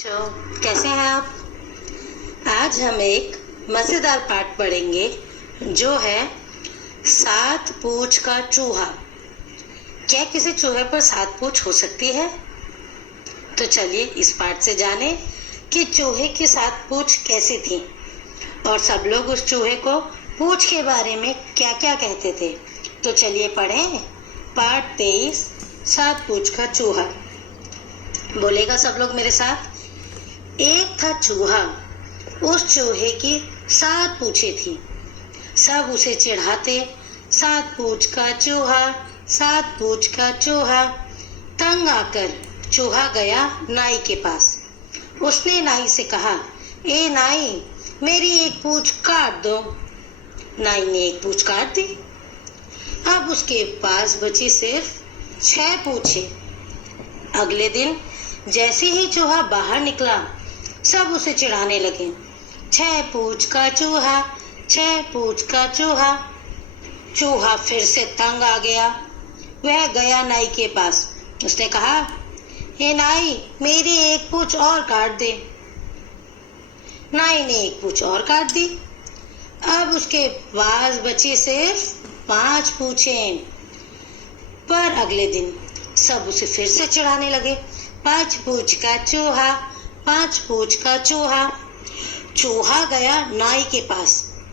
तो कैसे हैं आप? आज हम एक मजेदार पाठ पढ़ेंगे जो है 7 पूंछ का चूहा। क्या किसी चूहे पर 7 पूंछ हो सकती है? तो चलिए इस पाठ से जाने कि चूहे की 7 पूंछ कैसी थी और सब लोग उस चूहे को पूंछ के बारे में क्या क्या कहते थे। तो चलिए पढ़ें पाठ 23 7 पूंछ का चूहा। बोलेगा सब लोग मेरे साथ। एक था चूहा, उस चूहे की 7 पूंछें थी। सब उसे चिढ़ाते, 7 पूंछ का चूहा, 7 पूंछ का चूहा। तंग आकर चूहा गया नाई के पास। उसने नाई से कहा, ए नाई, मेरी एक पूंछ काट दो। नाई ने एक पूंछ काट दी। अब उसके पास बची सिर्फ 6 पूंछें। अगले दिन जैसे ही चूहा बाहर निकला, सब उसे चिढ़ाने लगे, 6 पूंछ का चूहा, 6 पूंछ का चूहा। चूहा फिर से तंग आ गया। वह गया नाई के पास। उसने कहा, हे नाई, मेरी एक पूंछ और काट दे। नाई ने एक पूंछ और काट दी। अब उसके पास बची सिर्फ 5 पूंछें। पर अगले दिन सब उसे फिर से चिढ़ाने लगे, 5 पूंछ का चूहा, 5 पूंछ का चूहा। चूहा गया नाई के पास।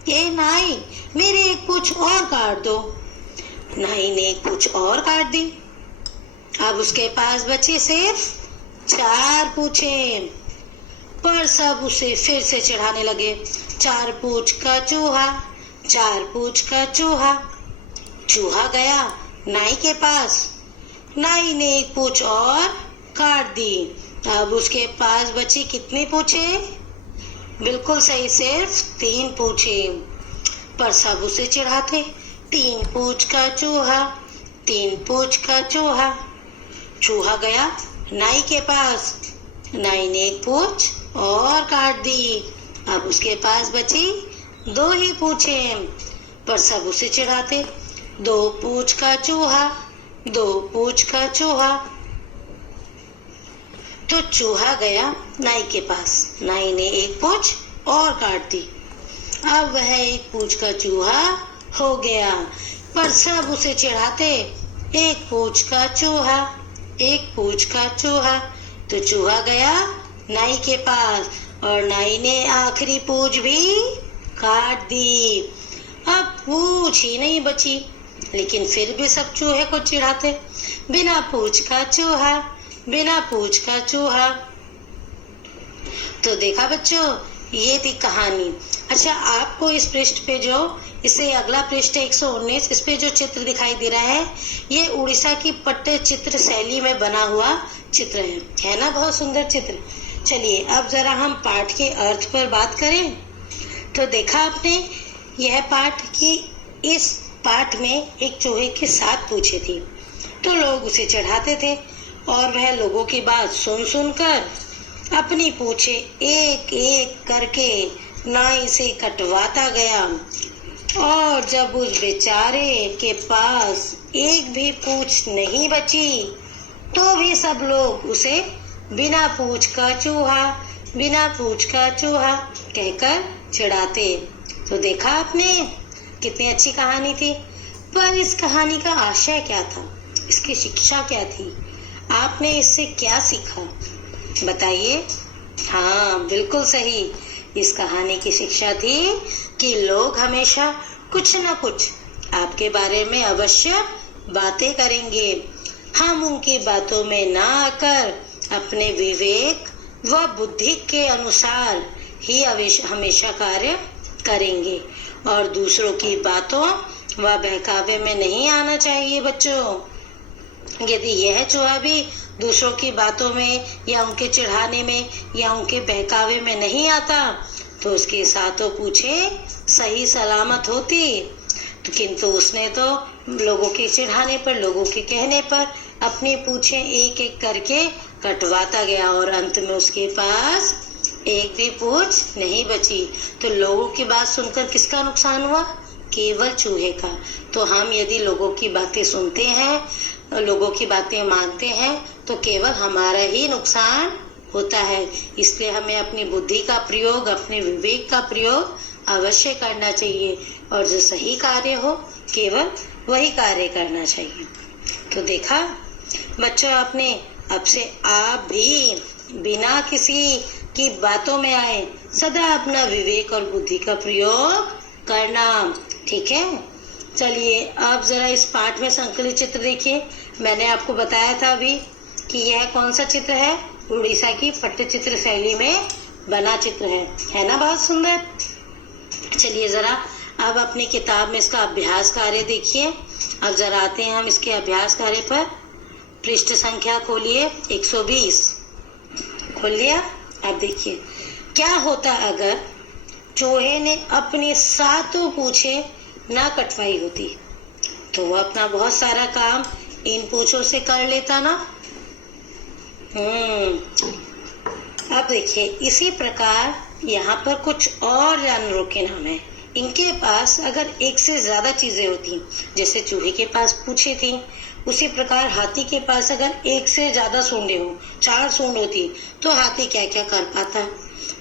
ए नाई, मेरी एक पूंछ और काट दो। नाई ने एक पूंछ और काट दी। अब उसके पास बची सिर्फ 4 पूंछें। पर सब उसे फिर से चिढ़ाने लगे, 4 पूंछ का चूहा, 4 पूंछ का चूहा। चूहा गया नाई के पास। नाई ने एक पूंछ और काट दी। अब उसके पास बची कितनी पूंछें? बिल्कुल सही, सिर्फ 3 पूंछें। पर सब उसे चिढ़ाते, 3 पूंछ का चूहा, 3 पूंछ का चूहा। चूहा गया नाई के पास। नाई ने एक पूंछ और काट दी। अब उसके पास बची 2 ही पूंछें। पर सब उसे चिढ़ाते, 2 पूंछ का चूहा, 2 पूंछ का चूहा। तो चूहा गया नाई के पास। नाई ने एक पूंछ और काट दी। अब वह 1 पूंछ का चूहा हो गया। पर सब उसे चिढ़ाते, 1 पूंछ का चूहा, 1 पूंछ का चूहा। तो चूहा गया नाई के पास और नाई ने आखिरी पूंछ भी काट दी। अब पूंछ ही नहीं बची, लेकिन फिर भी सब चूहे को चिढ़ाते, बिना पूंछ का चूहा, बिना पूंछ का चूहा। तो देखा बच्चों, ये थी कहानी। अच्छा, आपको इस पृष्ठ पे जो इससे अगला पृष्ठ है 119, इस पे जो चित्र दिखाई दे रहा है, ये उड़ीसा की पट्ट चित्र शैली में बना हुआ चित्र है ना? बहुत सुंदर चित्र। चलिए अब जरा हम पाठ के अर्थ पर बात करें। तो देखा आपने यह पाठ कि इस पाठ में एक चूहे की 7 पूंछें थी। तो लोग उसे चढ़ाते थे और वह लोगों की बात सुन सुनकर अपनी पूंछें एक एक करके नाई से कटवाता गया। और जब उस बेचारे के पास एक भी पूंछ नहीं बची, तो भी सब लोग उसे बिना पूंछ का चूहा, बिना पूंछ का चूहा कहकर चिढ़ाते। तो देखा आपने कितनी अच्छी कहानी थी। पर इस कहानी का आशय क्या था? इसकी शिक्षा क्या थी? आपने इससे क्या सीखा? बताइए। हाँ, बिल्कुल सही। इस कहानी की शिक्षा थी कि लोग हमेशा कुछ न कुछ आपके बारे में अवश्य बातें करेंगे। हम उनकी बातों में ना आकर अपने विवेक व बुद्धि के अनुसार ही हमेशा कार्य करेंगे और दूसरों की बातों व बहकावे में नहीं आना चाहिए बच्चों। यदि यह चूहा भी दूसरों की बातों में या उनके चिढ़ाने में या उनके बहकावे में नहीं आता, तो उसकी 7 पूंछें सही सलामत होती। तो किंतु उसने तो लोगों के चिढ़ाने पर, लोगों के कहने पर अपनी पूंछें एक एक करके कटवाता गया और अंत में उसके पास एक भी पूंछ नहीं बची। तो लोगों की बात सुनकर किसका नुकसान हुआ? केवल चूहे का। तो हम यदि लोगों की बातें सुनते हैं, लोगों की बातें मानते हैं, तो केवल हमारा ही नुकसान होता है। इसलिए हमें अपनी बुद्धि का प्रयोग, अपने विवेक का प्रयोग अवश्य करना चाहिए और जो सही कार्य हो केवल वही कार्य करना चाहिए। तो देखा बच्चों आपने, अब से आप भी बिना किसी की बातों में आए सदा अपना विवेक और बुद्धि का प्रयोग करना, ठीक है। चलिए अब जरा इस पाठ में संकलित चित्र देखिए। मैंने आपको बताया था अभी कि यह कौन सा चित्र है, उड़ीसा की पट्टचित्र शैली में बना चित्र है ना, बहुत सुंदर। चलिए जरा अब अपनी किताब में इसका अभ्यास कार्य देखिए। अब जरा आते हैं हम इसके अभ्यास कार्य पर। पृष्ठ संख्या खोलिए 120, खोल लिया। अब देखिए क्या होता अगर चूहे ने अपनी 7 पूंछे ना कटवाई होती, तो वो अपना बहुत सारा काम इन पूंछों से कर लेता ना। अब देखिए इसी प्रकार यहाँ पर कुछ और जानवरों के नाम है। इनके पास अगर एक से ज्यादा चीजें होती, जैसे चूहे के पास पूंछें थी, उसी प्रकार हाथी के पास अगर एक से ज्यादा सूंडें हो, 4 सूंड होती, तो हाथी क्या क्या कर पाता,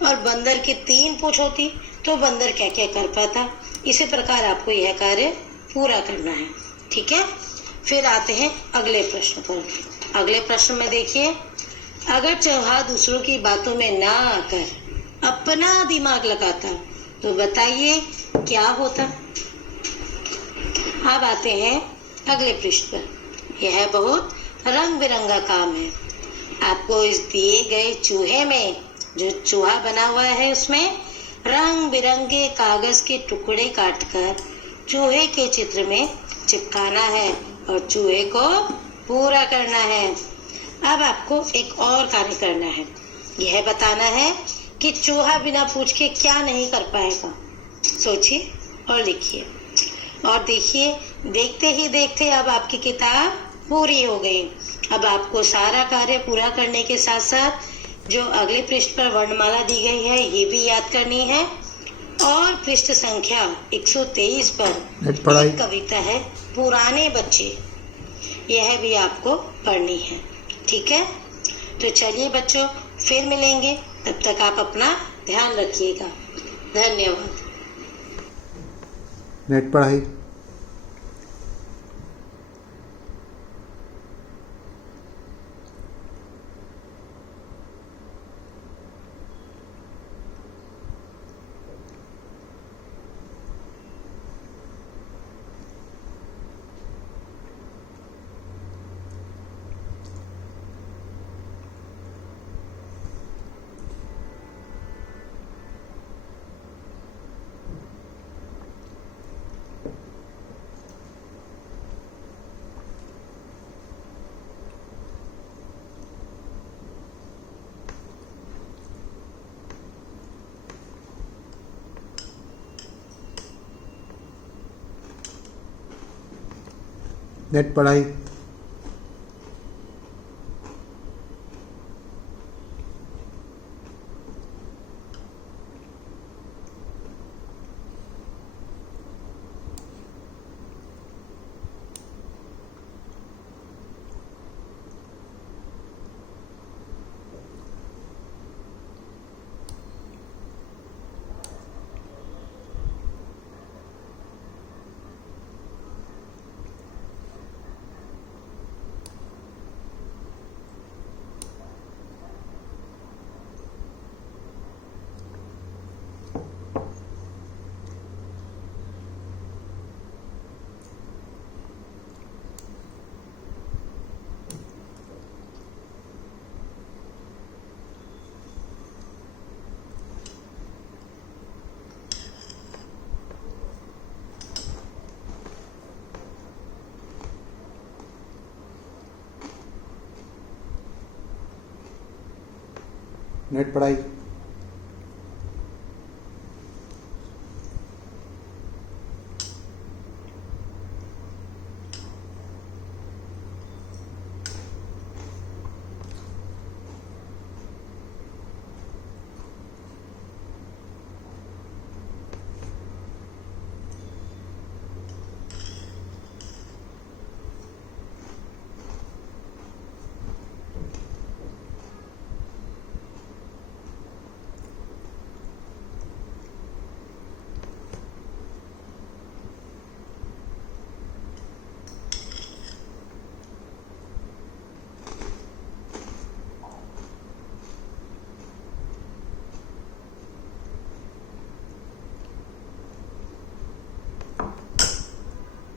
और बंदर की 3 पूंछ होती तो बंदर क्या क्या कर पाता। इसी प्रकार आपको यह कार्य पूरा करना है, ठीक है। फिर आते हैं अगले प्रश्न पर। अगले प्रश्न में देखिए, अगर चूहा दूसरों की बातों में ना आकर अपना दिमाग लगाता तो बताइए क्या होता। अब आते हैं अगले पृष्ठ पर। यह बहुत रंग बिरंगा काम है। आपको इस दिए गए चूहे में, जो चूहा बना हुआ है उसमें रंग बिरंगे कागज के टुकड़े काटकर चूहे के चित्र में चिपकाना है और चूहे को पूरा करना है। अब आपको एक और कार्य करना है, यह बताना है कि चूहा बिना पूछ के क्या नहीं कर पाएगा। सोचिए और लिखिए और देखिए, देखते ही देखते अब आपकी किताब पूरी हो गई। अब आपको सारा कार्य पूरा करने के साथ साथ जो अगले पृष्ठ पर वर्णमाला दी गई है ये भी याद करनी है, और पृष्ठ संख्या 123 पर एक कविता है पुराने बच्चे, यह भी आपको पढ़नी है, ठीक है। तो चलिए बच्चों फिर मिलेंगे, तब तक आप अपना ध्यान रखिएगा। धन्यवाद। नेट पढ़ाई। नेट पढ़ाई। नेट पढ़ाई।